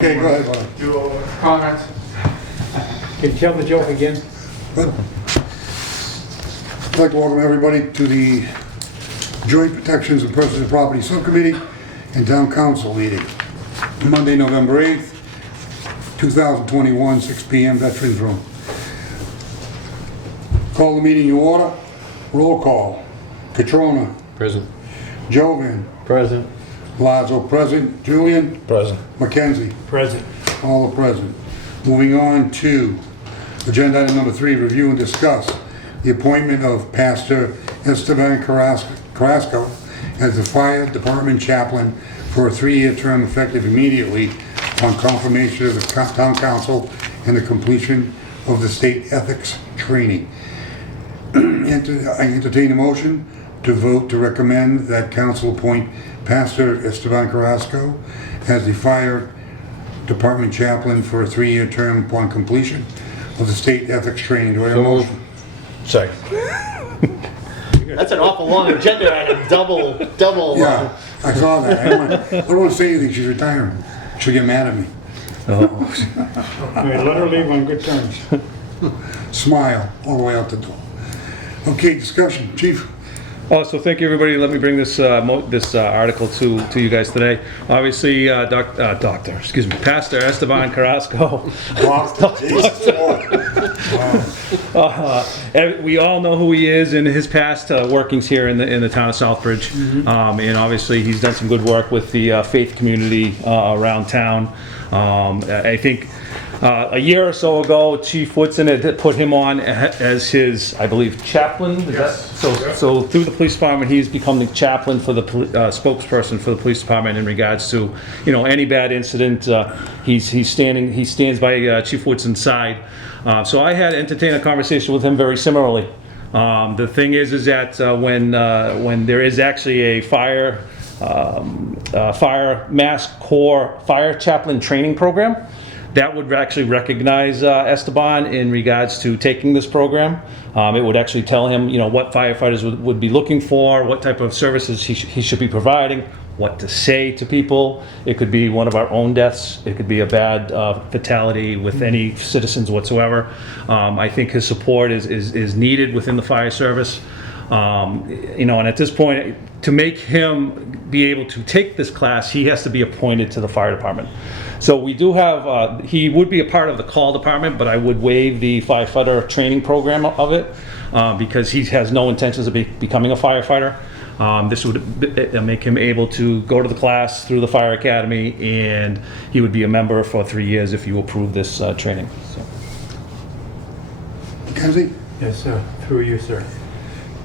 Okay, go ahead. Do comments? Can you tell the joke again? Good. I'd like to welcome everybody to the Joint Protections of Persons and Property Subcommittee and Town Council meeting. Monday, November 8th, 2021, 6 p.m. Veterans Room. Call the meeting to order. Roll call. Catrona. Present. Jovan. Present. Lazo present. Julian. Present. Mackenzie. Present. All are present. Moving on to agenda item number 3, review and discuss the appointment of Pastor Esteban Carrasco as the Fire Department Chaplain for a 3-year term effective immediately upon confirmation of the Town Council and the completion of the state ethics training. I entertain a motion to vote to recommend that Council appoint Pastor Esteban Carrasco as the Fire Department Chaplain for a 3-year term upon completion of the state ethics training. Do I have a motion? Second. That's an awful long agenda item. Double. Yeah, I saw that. I don't want to say anything. She's retiring. She'll get mad at me. We're literally on good terms. Smile all the way out the door. Okay, discussion. Chief? So thank you, everybody. Let me bring this article to you guys today. Obviously, Pastor Esteban Carrasco. We all know who he is and his past workings here in the town of Southbridge, and obviously he's done some good work with the faith community around town. I think. A year or so ago, Chief Woodson had put him on as his, I believe, chaplain. Yes. So through the police department, he's become the chaplain for the spokesperson for the police department in regards to, any bad incident. He stands by Chief Woodson's side. So I had entertained a conversation with him very similarly. The thing is that when there is actually a fire Mass Corps fire chaplain training program, that would actually recognize Esteban in regards to taking this program. It would actually tell him, what firefighters would be looking for, what type of services he should be providing, what to say to people. It could be one of our own deaths. It could be a bad fatality with any citizens whatsoever. I think his support is needed within the fire service. And at this point, to make him be able to take this class, he has to be appointed to the fire department. So we do have, he would be a part of the call department, but I would waive the firefighter training program of it because he has no intentions of becoming a firefighter. This would make him able to go to the class through the fire academy, and he would be a member for 3 years if you approve this training. So. Mackenzie? Yes, sir. Through you, sir.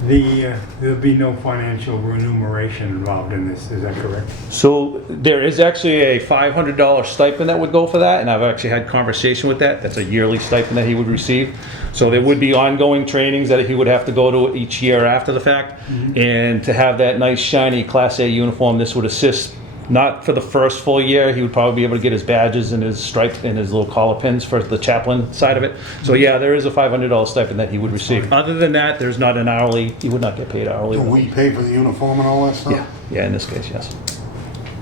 There'll be no financial remuneration involved in this, is that correct? So there is actually a $500 stipend that would go for that, and I've actually had conversation with that. That's a yearly stipend that he would receive. So there would be ongoing trainings that he would have to go to each year after the fact. And to have that nice shiny Class A uniform, this would assist. Not for the first full year. He would probably be able to get his badges and his stripe and his little collar pins for the chaplain side of it. So yeah, there is a $500 stipend that he would receive. Other than that, there's not an hourly. He would not get paid hourly. Do we pay for the uniform and all that stuff? Yeah. In this case, yes.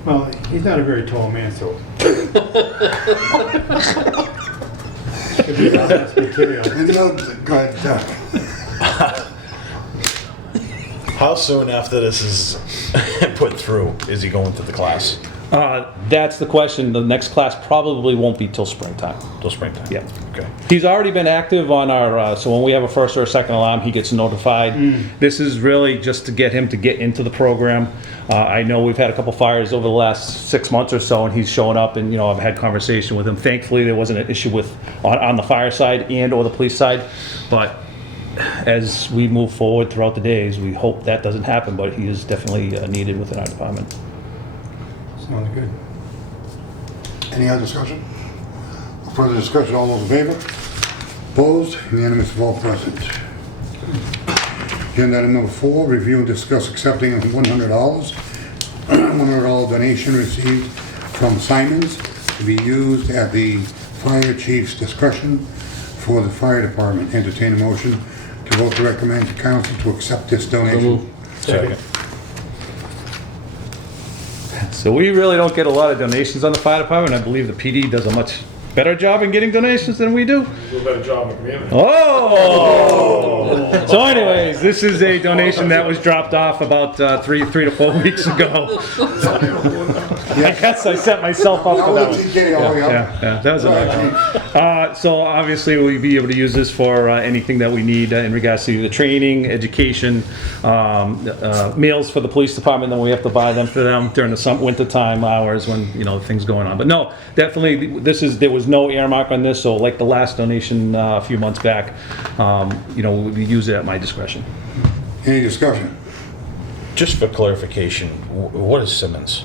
Well, he's not a very tall man, so. Could be honest material. Go ahead, Doug. How soon after this is put through is he going to the class? That's the question. The next class probably won't be till springtime. Till springtime? Yeah. Okay. He's already been active on our, so when we have a first or a second alarm, he gets notified. This is really just to get him to get into the program. I know we've had a couple fires over the last 6 months or so, and he's shown up, and I've had conversation with him. Thankfully, there wasn't an issue with on the fire side and or the police side, but as we move forward throughout the days, we hope that doesn't happen, but he is definitely needed within our department. Sounds good. Any other discussion? Further discussion, all those in favor? Opposed? Unanimous of all present. Agenda item number 4, review and discuss accepting a $100 donation received from Simons to be used at the fire chief's discretion for the fire department. Entertain a motion to vote to recommend to council to accept this donation. Second. So we really don't get a lot of donations on the fire department. I believe the PD does a much better job in getting donations than we do. Do a better job in the community. Oh! So anyways, this is a donation that was dropped off about 3 to 4 weeks ago. I guess I set myself up for I'll that let one. you get it all up. Yeah, that was a nice one. So obviously we'll be able to use this for anything that we need in regards to the training, education, meals for the police department. Then we have to buy them for them during the winter time hours when things going on. But no, definitely there was no earmark on this. So like the last donation a few months back, we use it at my discretion. Any discussion? Just for clarification, what is Simmons?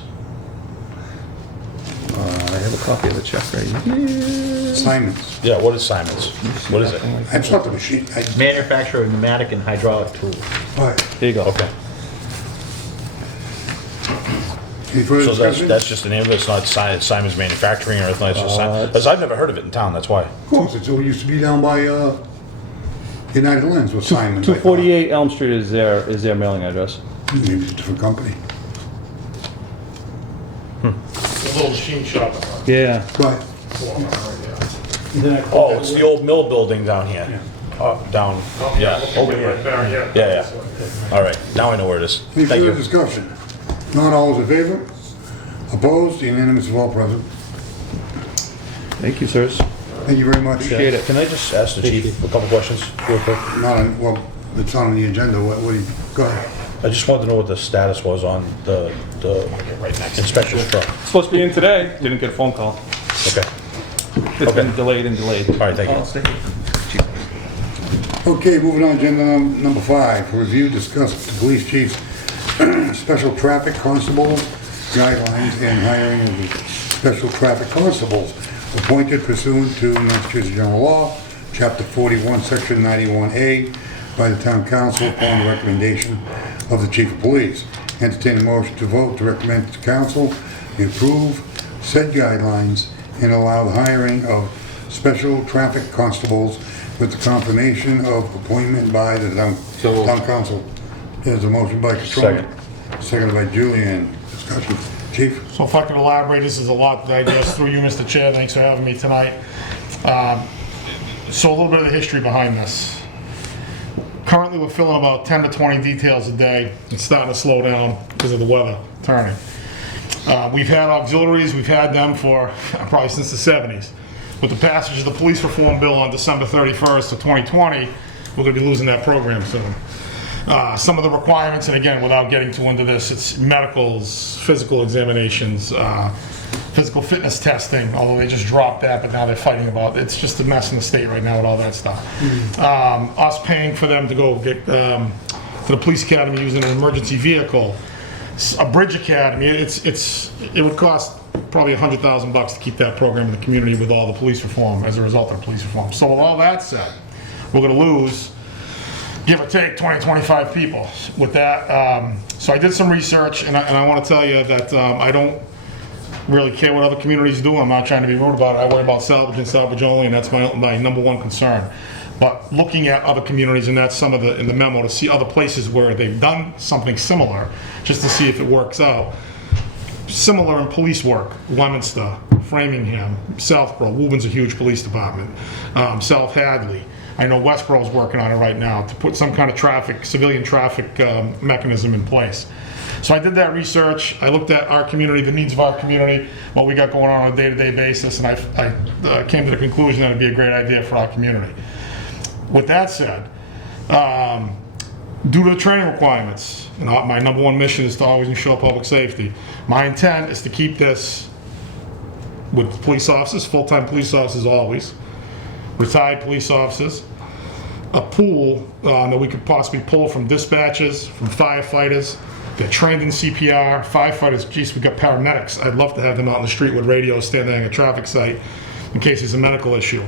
I have a copy of the check right here. Simons. Yeah, what is Simon's? What is it? That's not the machine. Manufacturer of pneumatic and hydraulic tools. Right. There you go. Okay. Any further So discussion? that's just the name of it, it's not Simon's Manufacturing or anything like that? Because I've never heard of it in town, that's why. Of course, it used to be down by United Lens with Simons. 248 Elm Street is their mailing address. Maybe it's a different company. A little machine shop. Yeah. Right. Oh, it's the old mill building down here. Down, yeah, over here. Right there, yeah. Yeah, yeah. All right, now I know where it is. Any Thank further you. discussion? Not all those in favor? Opposed? Unanimous of all present. Thank you, sirs. Thank you very much. Appreciate it. Can I just ask the chief a couple questions real quick? Well, it's not on the agenda. What do you, go ahead. I just wanted to know what the status was on the inspector's truck. Supposed to be in today. Didn't get a phone call. Okay, It's been delayed and delayed. all right, thank you. Okay, moving on, agenda number 5, review, discuss the police chief's special traffic constables guidelines and hiring of the special traffic constables appointed pursuant to Massachusetts General Law, Chapter 41, Section 91A, by the Town Council upon the recommendation of the Chief of Police. Entertain a motion to vote to recommend to Council to approve said guidelines and allow the hiring of special traffic constables with the confirmation of appointment by the Town Council. There's a motion by Catrona. Seconded by Julian. Discussion. Chief? So if I could elaborate, this is a lot to digest through you, Mr. Chair. Thanks for having me tonight. So a little bit of the history behind this. Currently, we're filling about 10 to 20 details a day. It's starting to slow down because of the weather turning. We've had auxiliaries. We've had them for probably since the 70s. With the passage of the police reform bill on December 31st of 2020, we're going to be losing that program soon. Some of the requirements, and again, without getting too into this, it's medicals, physical examinations, physical fitness testing, although they just dropped that, but now they're fighting about it. It's just a mess in the state right now with all that stuff. Us paying for them to go get to the police academy using an emergency vehicle, a bridge academy, it would cost probably $100,000 to keep that program in the community with all the police reform as a result of police reform. So with all that said, we're going to lose, give or take, 20, 25 people with that. So I did some research, and I want to tell you that I don't really care what other communities do. I'm not trying to be rude about it. I worry about Southbridge and Southbridge only, and that's my number one concern. But looking at other communities, and that's some of the in the memo, to see other places where they've done something similar, just to see if it works out. Similar in police work, Leominster, Framingham, Southborough. Woburn's a huge police department. South Hadley. I know Westboro's working on it right now to put some kind of civilian traffic mechanism in place. So I did that research. I looked at our community, the needs of our community, what we got going on a day-to-day basis, and I came to the conclusion that it'd be a great idea for our community. With that said, due to the training requirements, my number one mission is to always ensure public safety. My intent is to keep this with police officers, full-time police officers always, retired police officers, a pool that we could possibly pull from dispatchers, from firefighters. They're trained in CPR, firefighters. Geez, we got paramedics. I'd love to have them out in the street with radios standing at a traffic site in case there's a medical issue.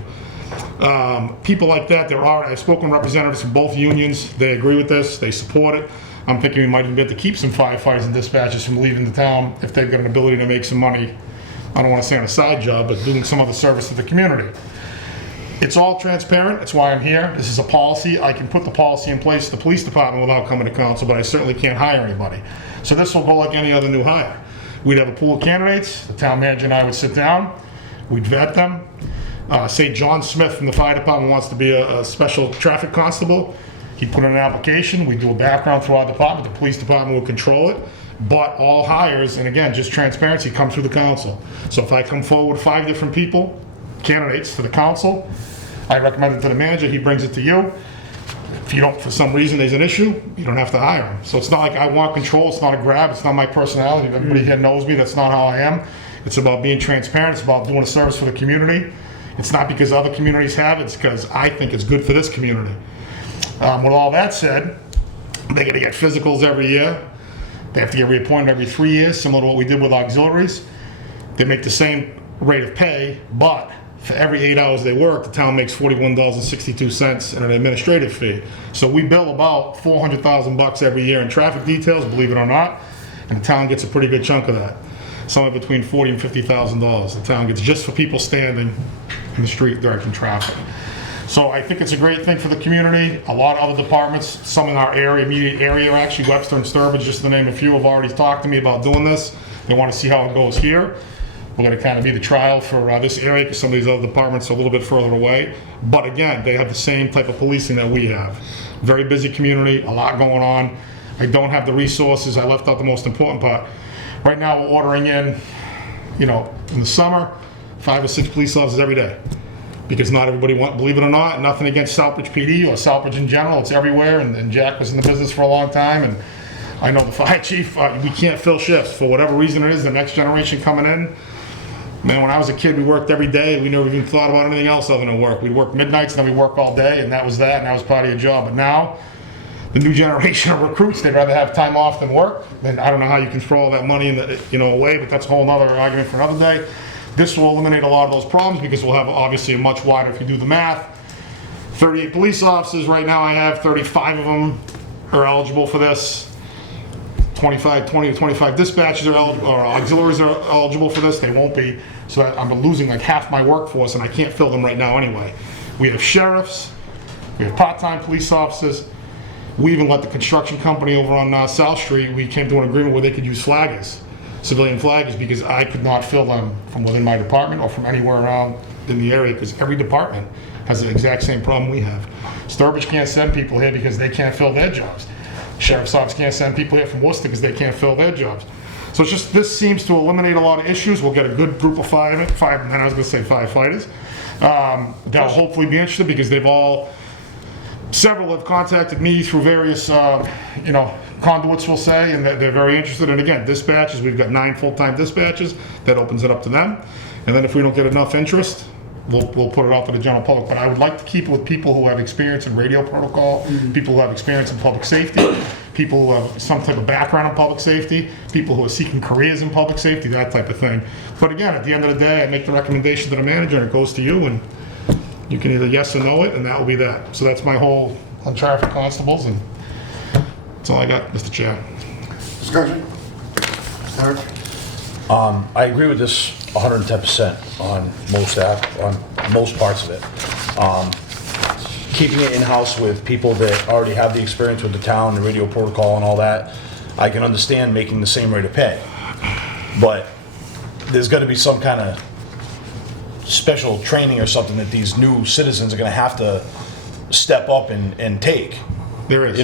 People like that, I've spoken with representatives from both unions. They agree with this. They support it. I'm thinking we might even be able to keep some firefighters and dispatchers from leaving the town if they've got an ability to make some money. I don't want to say on a side job, but doing some other service to the community. It's all transparent. That's why I'm here. This is a policy. I can put the policy in place to the police department without coming to council, but I certainly can't hire anybody. So this will go like any other new hire. We'd have a pool of candidates. The town manager and I would sit down. We'd vet them. Say John Smith from the fire department wants to be a special traffic constable. He'd put in an application. We'd do a background through our department. The police department would control it. But all hires, and again, just transparency, come through the council. So if I come forward with 5 different people, candidates to the council, I recommend it to the manager. He brings it to you. If you don't, for some reason, there's an issue, you don't have to hire him. So it's not like I want control. It's not a grab. It's not my personality. Everybody here knows me. That's not how I am. It's about being transparent. It's about doing a service for the community. It's not because other communities have it. It's because I think it's good for this community. With all that said, they got to get physicals every year. They have to get reappointed every 3 years, similar to what we did with auxiliaries. They make the same rate of pay, but for every 8 hours they work, the town makes $41.62 in an administrative fee. So we bill about $400,000 every year in traffic details, believe it or not, and the town gets a pretty good chunk of that. Somewhere between $40,000 and $50,000 the town gets just for people standing in the street directing traffic. So I think it's a great thing for the community. A lot of other departments, some in our area, immediate area, actually Webster and Sturbridge, just to name a few, have already talked to me about doing this. They want to see how it goes here. We're going to kind of be the trial for this area because some of these other departments are a little bit further away. But again, they have the same type of policing that we have. Very busy community, a lot going on. I don't have the resources. I left out the most important part. Right now, we're ordering in, in the summer, 5 or 6 police officers every day. Because not everybody believe it or not, nothing against Southbridge PD or Southbridge in general, it's everywhere, and Jack was in the business for a long time, and I know the fire chief, we can't fill shifts for whatever reason it is, the next generation coming in. Man, when I was a kid, we worked every day, we never even thought about anything else other than work. We'd work midnights, and then we'd work all day, and that was part of your job. But now, the new generation of recruits, they'd rather have time off than work, and I don't know how you can throw all that money away, but that's a whole other argument for another day. This will eliminate a lot of those problems because we'll have obviously a much wider, if you do the math, 38 police officers. Right now I have 35 of them are eligible for this. 20 to 25 dispatchers are eligible, or auxiliaries are eligible for this. They won't be. So I'm losing like half my workforce and I can't fill them right now anyway. We have sheriffs, we have part-time police officers. We even let the construction company over on South Street, we came to an agreement where they could use flaggers. Civilian flaggers, because I could not fill them from within my department or from anywhere around in the area, because every department has the exact same problem we have. Sturbridge can't send people here because they can't fill their jobs. Sheriff's Office can't send people here from Worcester because they can't fill their jobs. So it's just, this seems to eliminate a lot of issues. We'll get a good group of firefighters. They'll hopefully be interested because several have contacted me through various, conduits, we'll say, and they're very interested. And again, dispatches, we've got 9 full-time dispatches. That opens it up to them. And then if we don't get enough interest, we'll put it out to the general public. But I would like to keep it with people who have experience in radio protocol, people who have experience in public safety, people who have some type of background in public safety, people who are seeking careers in public safety, that type of thing. But again, at the end of the day, I make the recommendation to the manager and it goes to you, and you can either yes or no it, and that will be that. So that's my whole on traffic constables, and that's all I got, Mr. Chair. Discussion? Eric? I agree with this 110% on most parts of it. Keeping it in-house with people that already have the experience with the town, the radio protocol and all that, I can understand making the same rate of pay. But there's got to be some kind of special training or something that these new citizens are going to have to step up and take. There is.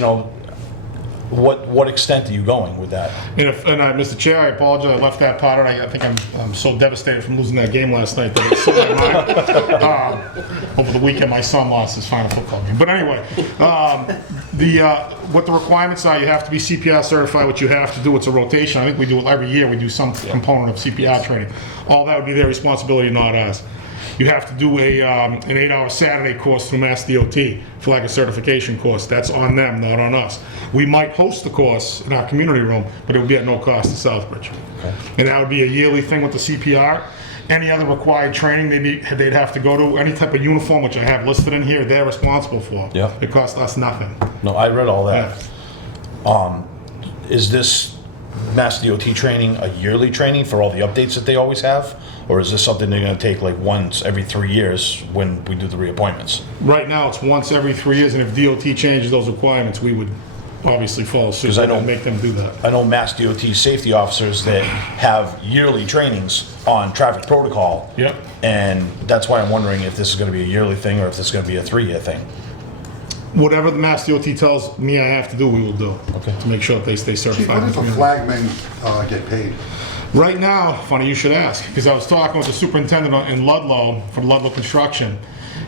What extent are you going with that? And Mr. Chair, I apologize, I left that part out. I think I'm so devastated from losing that game last night that it's so my mind. Over the weekend, my son lost his final football game. But anyway, what the requirements are, you have to be CPR certified, what you have to do, it's a rotation. I think we do it every year, we do some component of CPR training. All that would be their responsibility, not ours. You have to do an 8-hour Saturday course through Mass DOT, flag certification course. That's on them, not on us. We might host the course in our community room, but it would be at no cost to Southbridge. Okay. And that would be a yearly thing with the CPR. Any other required training they'd have to go to, any type of uniform, which I have listed in here, they're responsible for. Yeah. It costs us nothing. No, I read all that. Yeah. Is this Mass DOT training a yearly training for all the updates that they always have? Or is this something they're going to take like once every 3 years when we do the reappointments? Right now, it's once every 3 years, and if DOT changes those requirements, we would obviously follow suit. 'Cause I know- and make them do that. I know Mass DOT safety officers that have yearly trainings on traffic protocol. Yep. And that's why I'm wondering if this is gonna be a yearly thing or if this is gonna be a 3-year thing. Whatever the Mass DOT tells me I have to do, we will do. Okay. To make sure that they stay Chief, certified. what in the does a community. flagman get paid? Right now, funny you should ask, because I was talking with the superintendent in Ludlow, for Ludlow Construction,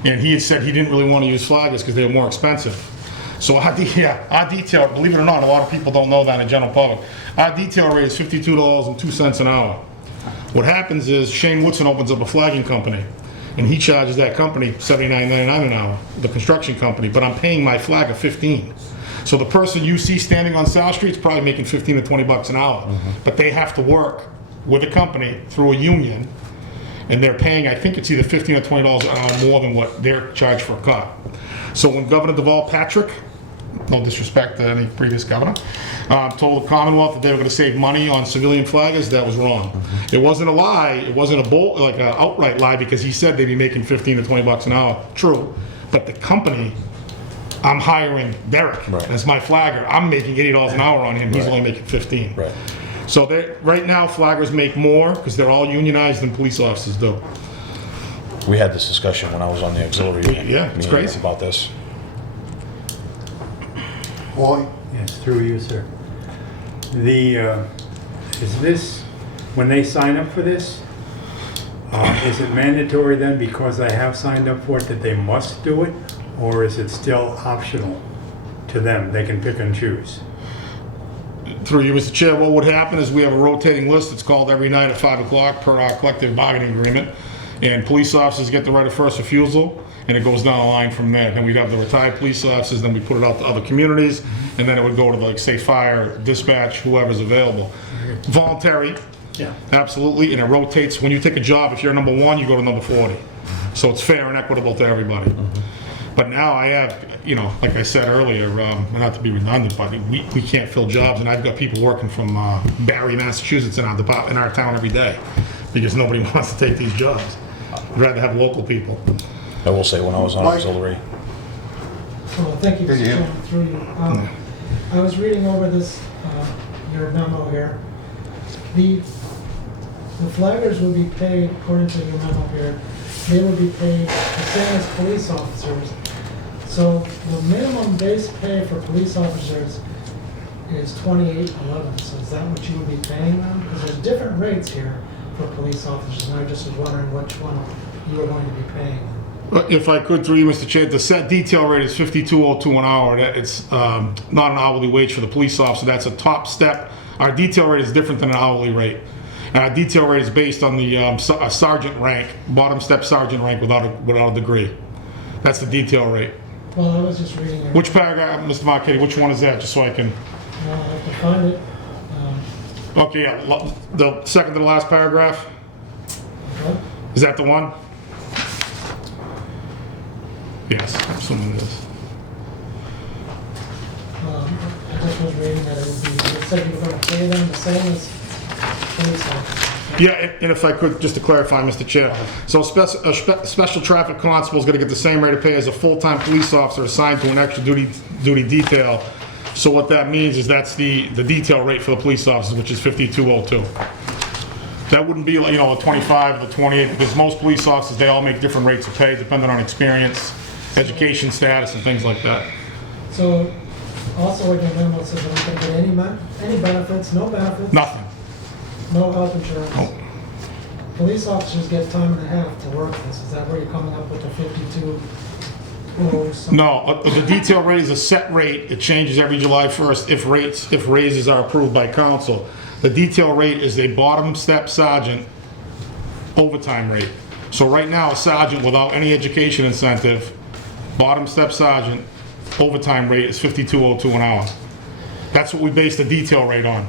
and he had said he didn't really want to use flaggers because they were more expensive. So our detail, believe it or not, a lot of people don't know that in the general public, our detail rate is $52.02 an hour. What happens is Shane Woodson opens up a flagging company, and he charges that company $79.99 an hour, the construction company, but I'm paying my flagger $15. So the person you see standing on South Street is probably making 15 to 20 bucks an hour, but they have to work with a company through a union, and they're paying, I think it's either $15 or $20 an hour more than what they're charged for a car. So when Governor Deval Patrick, no disrespect to any previous governor, told the Commonwealth that they were going to save money on civilian flaggers, that was wrong. It wasn't a lie, it wasn't like an outright lie, because he said they'd be making 15 to 20 bucks an hour, true, but the company, I'm hiring Derek Right. as my flagger, I'm making $80 an hour on him, he's only making 15. Right. So right now, flaggers make more, because they're all unionized, than police officers do. We had this discussion when I was on the auxiliary. Yeah, it's meeting crazy. About this. Well, Yes, through you, sir. Is this, when they sign up for this, is it mandatory then because I have signed up for it that they must do it? Or is it still optional to them? They can pick and choose? Through you, Mr. Chair, what would happen is we have a rotating list that's called every night at 5 o'clock per our collective bargaining agreement, and police officers get the right of first refusal, and it goes down the line from there. Then we'd have the retired police officers, then we put it out to other communities, and then it would go to, like, say, fire, dispatch, whoever's available. Voluntary, Yeah. absolutely, and it rotates. When you take a job, if you're number 1, you go to number 40. So it's fair and equitable to everybody. But now I have, like I said earlier, not to be redundant, but we can't fill jobs, and I've got people working from Barry, Massachusetts in our town every day, because nobody wants to take these jobs. I'd rather have local people. I will say, when I was on Mike? auxiliary, Well, thank you, Thank Mr. you. Chairman, through you. I was reading over this, your memo here. The flaggers would be paid, according to your memo here, they would be paid the same as police officers. So the minimum base pay for police officers is $28.11. So is that what you would be paying them? Because there's different rates here for police officers, and I just was wondering which one you were going to be paying them. If I could, through you, Mr. Chair, the set detail rate is $52.02 an hour. It's not an hourly wage for the police officer. That's a top step. Our detail rate is different than an hourly rate. And our detail rate is based on the sergeant rank, bottom step sergeant rank without a degree. That's the detail rate. Well, I was just reading your... Which paragraph, Mr. Marquetti, which one is that, just so I can... I'll have to find it. Okay, yeah, the second to the last paragraph, Okay. is that the one? Yes, I'm assuming it is. I just was reading that it would be, you said you were going to pay them the same as police officers. Yeah, and if I could, just to clarify, Mr. Chair, so a special traffic constable is going to get the same rate of pay as a full-time police officer assigned to an extra duty detail. So what that means is that's the detail rate for the police officers, which is $52.02. That wouldn't be, like, the 25 or the 28, because most police officers, they all make different rates of pay depending on experience, education status, and things like that. So also in your memo, it says that we can get any benefits, no benefits, Nothing. no health insurance. Nope. Police officers get time and a half to work this. Is that where you're coming up with the 52 or something? No, the detail rate is a set rate. It changes every July 1st if raises are approved by council. The detail rate is a bottom step sergeant overtime rate. So right now, a sergeant without any education incentive, bottom step sergeant, overtime rate is $52.02 an hour. That's what we base the detail rate on.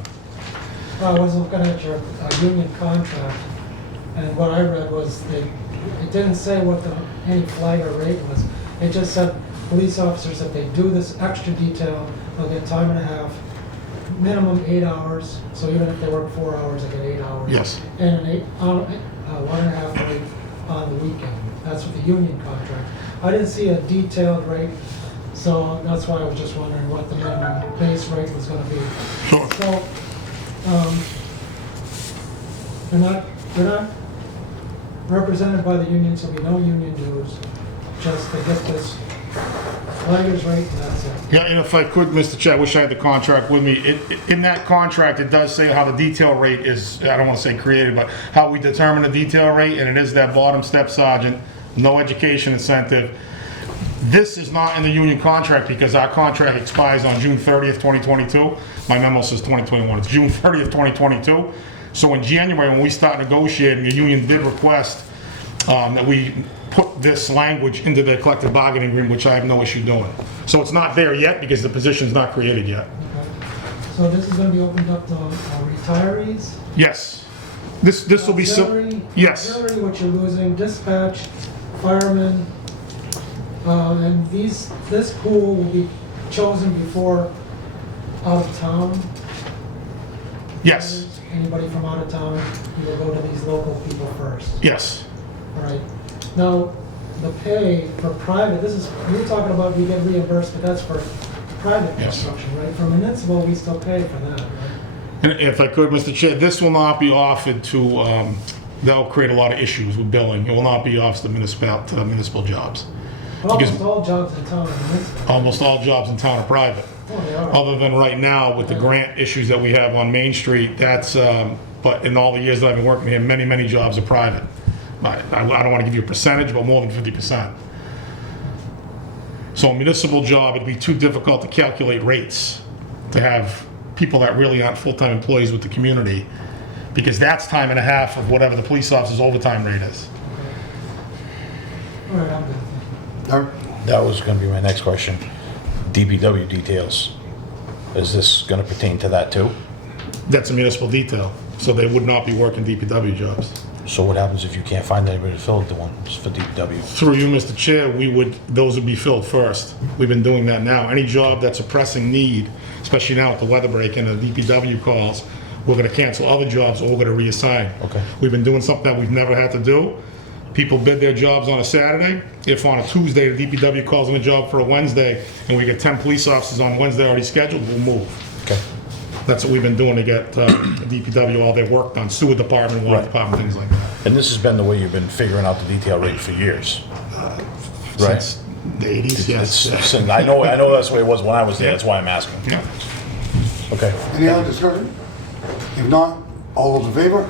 I was looking at your union contract, and what I read was it didn't say what any flagger rate was. It just said police officers, if they do this extra detail, they'll get time and a half, minimum 8 hours. So even if they work 4 hours, they get 8 hours. Yes. And an 1.5 rate on the weekend. That's what the union contract. I didn't see a detailed rate So that's why I was just wondering what the minimum base rate was gonna be. Sure. So, they're not represented by the union, so there'll be no union dues. Just to get this flaggers rate, and that's it. Yeah, and if I could, Mr. Chair, I wish I had the contract with me. In that contract, it does say how the detail rate is, I don't want to say created, but how we determine the detail rate, and it is that bottom step sergeant, no education incentive. This is not in the union contract because our contract expires on June 30th, 2022. My memo says 2021. It's June 30th, 2022. So in January, when we start negotiating, the union did request that we put this language into the collective bargaining agreement, which I have no issue doing. So it's not there yet because the position's not created yet. Okay. So this is gonna be opened up to retirees? Yes. This will be, Auxiliary, yes. Auxiliary, what you're losing, dispatch, firemen, and this pool will be chosen before out of town. Yes, Anybody from out of town, you will go to these local people first. yes. All right. Now, the pay for private, you're talking about we get reimbursed, but that's for private Yes. construction, right? For municipal, we still pay for that, right? And if I could, Mr. Chair, this will not be offered to, that'll create a lot of issues with billing. It will not be offered to municipal jobs. Almost all jobs in town are municipal. Almost all jobs in town are private. Oh, they are. Other than right now with the grant issues that we have on Main Street, that's, but in all the years that I've been working here, many, many jobs are private. I don't want to give you a percentage, but more than 50%. So a municipal job, it'd be too difficult to calculate rates to have people that really aren't full-time employees with the community, because that's time and a half of whatever the police officer's overtime rate is. All right, I'm good. All right. That was gonna be my next question. DPW details. Is this gonna pertain to that too? That's a municipal detail, so they would not be working DPW jobs. So what happens if you can't find anybody to fill the ones for DPW? Through you, Mr. Chair, those would be filled first. We've been doing that now. Any job that's a pressing need, especially now with the weather break and the DPW calls, we're gonna cancel other jobs or we're gonna reassign. Okay. We've been doing something that we've never had to do. People bid their jobs on a Saturday. If on a Tuesday, the DPW calls them a job for a Wednesday, and we get 10 police officers on Wednesday already scheduled, we'll move. Okay. That's what we've been doing to get DPW all their work done, sewer department, water Right. department, things like that. And this has been the way you've been figuring out the detail rate for years? Right. Since the 80s, yes. I know that's the way it was when I was there, that's why I'm asking. Yeah. Okay. Any other discussion? If not, all those in favor?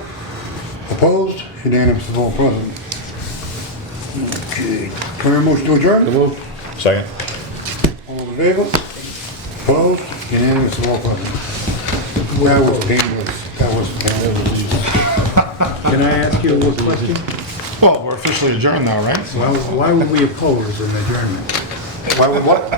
Opposed? Unanimous, of all present. Okay. Can we have a motion to adjourn? Second. All those in favor? Opposed? Unanimous, of all present. That was painless. That was painless. Can I ask you a question? Well, we're officially adjourned now, right? Why would we oppose an adjournment? Why would what?